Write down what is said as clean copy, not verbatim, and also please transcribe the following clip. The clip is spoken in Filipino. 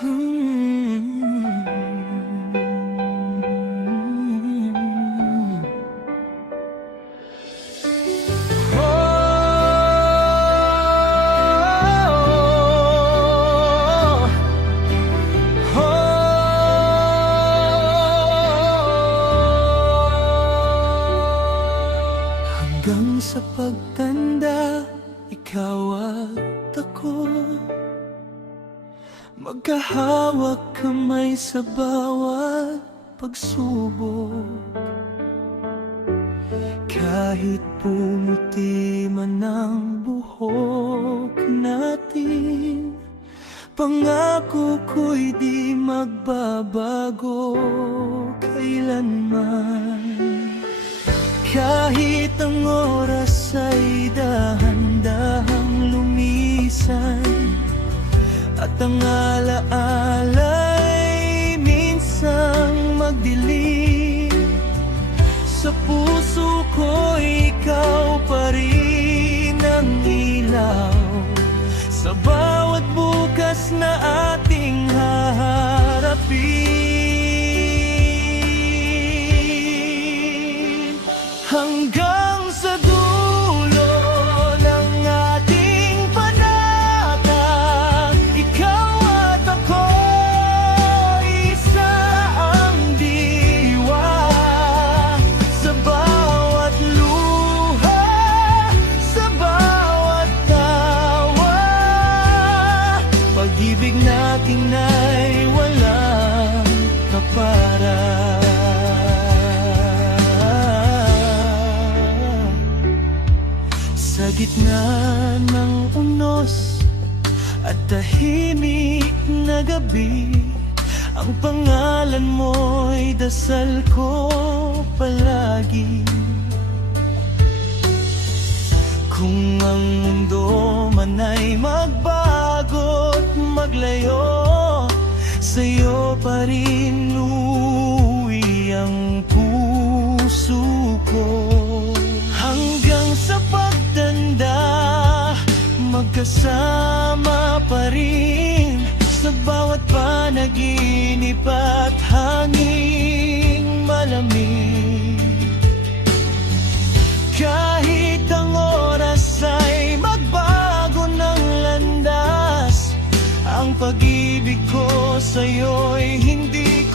Hanggang sa pagtanda, ikaw at ako, magkahawak kamay sa bawat pagsubok. Kahit pumuti man ang buhok natin, pangako ko'y di magbabago kailanman. Kahit ang oras ay dahan-dahang lumisan, at ang alaala'y minsang magdilim, sa puso ko ikaw pa rin ang ilaw, sa bawat bukas na ating haharapin. Hanggang sa dulo ng ating panata, ikaw at ako, isa ang diwa. Sa bawat luha, sa bawat tawa, pag-ibig natin ay walang kaparan. Sa gitna ng unos at tahimik na gabi, ang pangalan mo'y dasal ko palagi. Kung ang mundo man ay magbago't maglayo, sa'yo pa rin uuwi ang puso ko. Hanggang sa pagtanda, magkasama pa rin, sa bawat panaginip at hanging malamig. Kahit ang oras ay magbago ng landas, ang pag-ibig ko sa'yo'y hindi